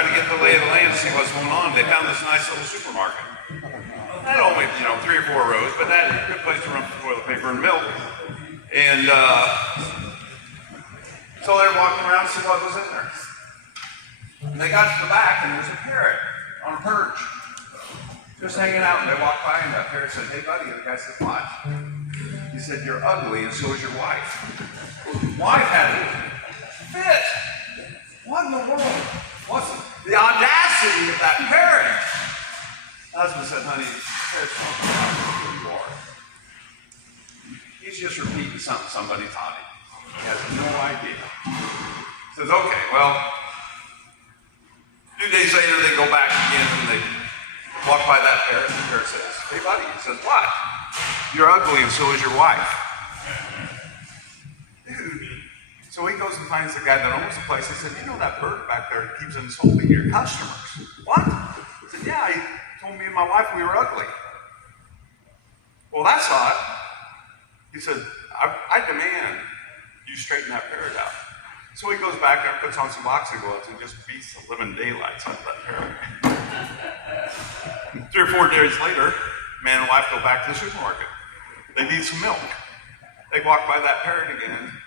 try to get the lay of the land and see what's going on. They found this nice little supermarket. Had only, 3 or 4 rows, but that had a good place to run for toilet paper and milk. And so they're walking around to see what was in there. And they got to the back, and there's a parrot on a perch, just hanging out. And they walked by, and that parrot said, "Hey, buddy." And the guy said, "What?" He said, "You're ugly, and so is your wife." Wife had a fit. What in the world? What's the audacity of that parrot? Husband said, "Honey, parrot's not who you are. He's just repeating something somebody taught him. He has no idea." He says, "Okay, well." 2 days later, they go back again and they walk by that parrot, and the parrot says, "Hey, buddy." He says, "What?" "You're ugly, and so is your wife." Dude. So he goes and finds the guy that owns the place. He said, "You know that bird back there keeps insulting your customers." "What?" He said, "Yeah, he told me and my wife we were ugly." "Well, that's odd." He said, I demand you straighten that parrot out." So he goes back there, puts on some boxing gloves, and just beats the living daylights out of that parrot. 3 or 4 days later, man and wife go back to the supermarket. They need some milk. They walk by that parrot again,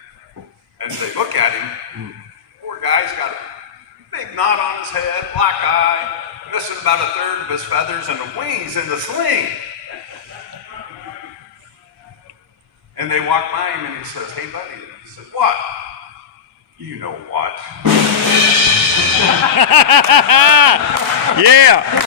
and they look at him. Poor guy's got a big knot on his head, black eye, missing about a third of his feathers, and the wings in the sling. And they walk by him, and he says, "Hey, buddy." And he said, "What?" "You know what?" Yeah.